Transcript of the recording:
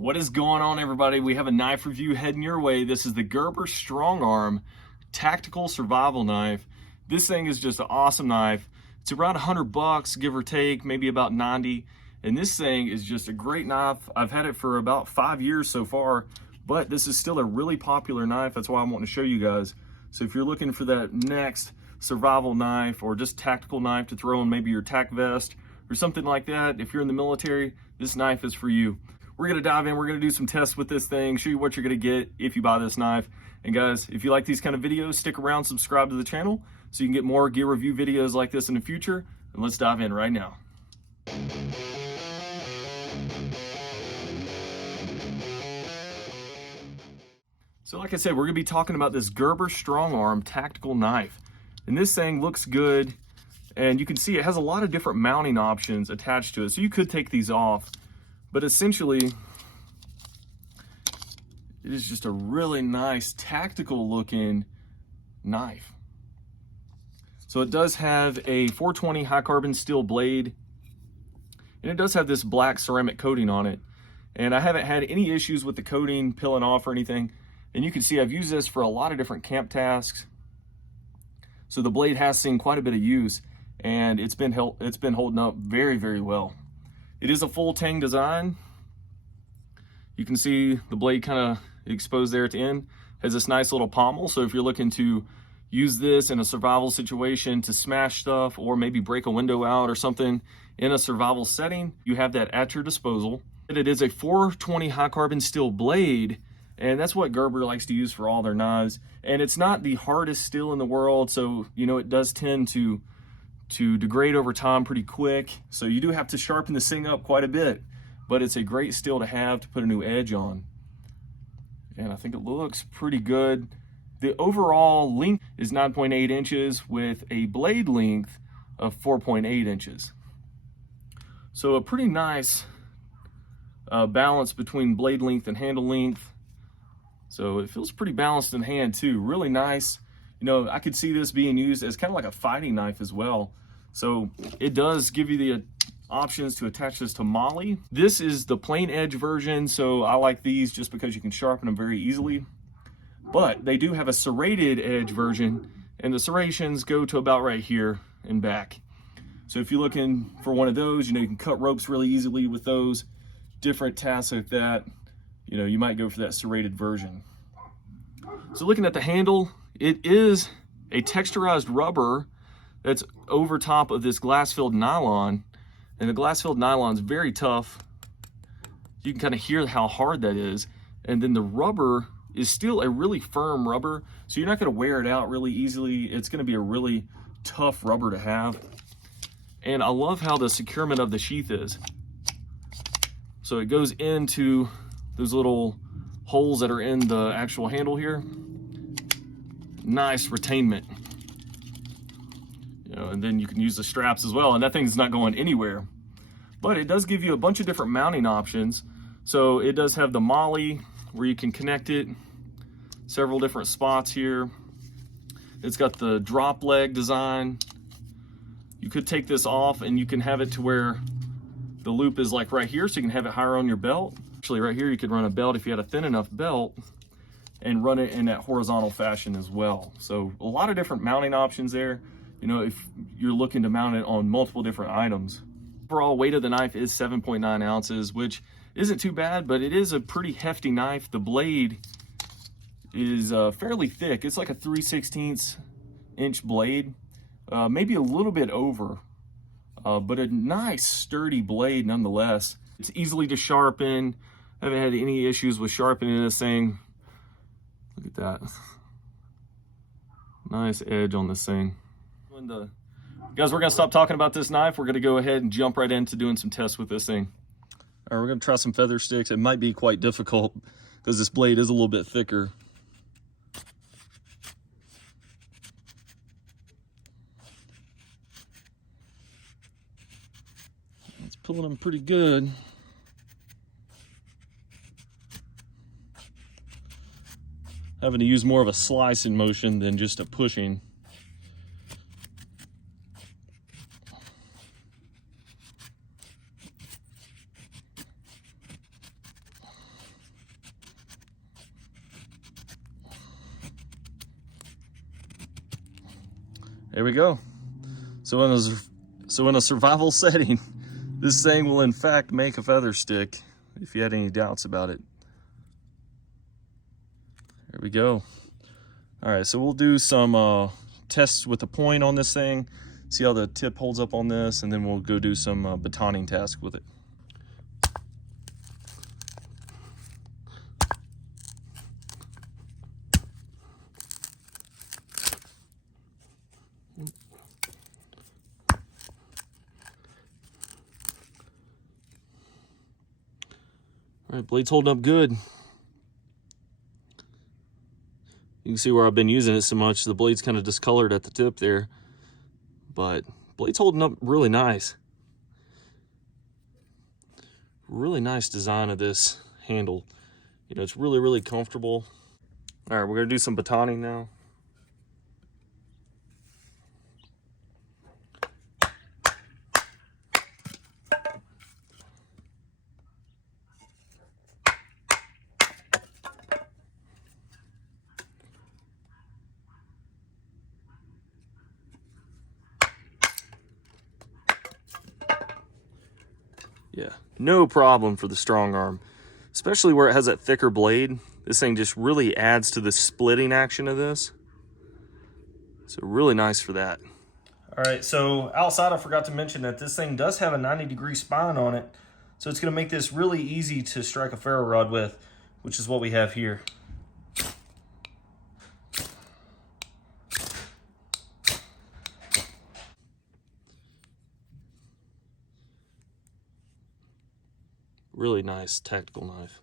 What is going on, everybody? We have a knife review heading your way. This is the Gerber Strongarm tactical survival knife. This thing is just an awesome knife. It's around $100, give or take, maybe about 90. And this thing is just a great knife. I've had it for about 5 years so far, but this is still a really popular knife. That's why I'm wanting to show you guys. So if you're looking for that next survival knife or just tactical knife to throw in maybe your tac vest or something like that, if you're in the military, this knife is for you. We're gonna dive in, we're gonna do some tests with this thing, show you what you're gonna get if you buy this knife. And guys, if you like these kind of videos, stick around, subscribe to the channel so you can get more gear review videos like this in the future. And let's dive in right now. So like I said, we're gonna be talking about this Gerber Strongarm tactical knife. And this thing looks good, and you can see it has a lot of different mounting options attached to it. So you could take these off, but essentially, it is just a really nice tactical looking knife. So it does have a 420 high carbon steel blade, and it does have this black ceramic coating on it. And I haven't had any issues with the coating peeling off or anything. And you can see I've used this for a lot of different camp tasks. So the blade has seen quite a bit of use, and it's been holding up very, very well. It is a full tang design. You can see the blade kind of exposed there at the end. Has this nice little pommel, so if you're looking to use this in a survival situation to smash stuff or maybe break a window out or something in a survival setting, you have that at your disposal. It is a 420 high carbon steel blade, and that's what Gerber likes to use for all their knives. And it's not the hardest steel in the world, so you know it does tend to degrade over time pretty quick. So you do have to sharpen this thing up quite a bit, but it's a great steel to have to put a new edge on. And I think it looks pretty good. The overall length is 9.8 inches with a blade length of 4.8 inches. So a pretty nice balance between blade length and handle length. So it feels pretty balanced in hand too, really nice. You know, I could see this being used as kind of like a fighting knife as well. So it does give you the options to attach this to MOLLE. This is the plain edge version, so I like these just because you can sharpen them very easily. But they do have a serrated edge version, and the serrations go to about right here and back. So if you're looking for one of those, you know, you can cut ropes really easily with those. Different tasks like that, you know, you might go for that serrated version. So looking at the handle, it is a texturized rubber that's over top of this glass-filled nylon. And the glass-filled nylon is very tough. You can kind of hear how hard that is. And then the rubber is still a really firm rubber, so you're not going to wear it out really easily. It's going to be a really tough rubber to have. And I love how the securement of the sheath is. So it goes into those little holes that are in the actual handle here. Nice retainment. You know, and then you can use the straps as well, and that thing's not going anywhere. But it does give you a bunch of different mounting options. So it does have the MOLLE where you can connect it, several different spots here. It's got the drop leg design. You could take this off and you can have it to where the loop is like right here, so you can have it higher on your belt. Actually right here you could run a belt if you had a thin enough belt and run it in that horizontal fashion as well. So a lot of different mounting options there, you know, if you're looking to mount it on multiple different items. Overall weight of the knife is 7.9 ounces, which isn't too bad, but it is a pretty hefty knife. The blade is fairly thick. It's like a 3/16 inch blade, maybe a little bit over, but a nice sturdy blade nonetheless. It's easily to sharpen. I haven't had any issues with sharpening this thing. Look at that. Nice edge on this thing. Guys, we're gonna stop talking about this knife. We're gonna go ahead and jump right into doing some tests with this thing. All right, we're gonna try some feather sticks. It might be quite difficult because this blade is a little bit thicker. It's pulling them pretty good. Having to use more of a slicing motion than just a pushing. There we go. So in a survival setting, this thing will in fact make a feather stick, if you had any doubts about it. There we go. All right, so we'll do some tests with the point on this thing, see how the tip holds up on this, and then we'll go do some batoning tasks with it. All right, blade's holding up good. You can see where I've been using it so much, the blade's kind of discolored at the tip there, but blade's holding up really nice. Really nice design of this handle. You know, it's really, really comfortable. All right, we're gonna do some batoning now. Yeah, no problem for the Strongarm, especially where it has that thicker blade. This thing just really adds to the splitting action of this. So really nice for that. All right, so outside I forgot to mention that this thing does have a 90-degree spine on it. So it's gonna make this really easy to strike a ferro rod with, which is what we have here. Really nice tactical knife.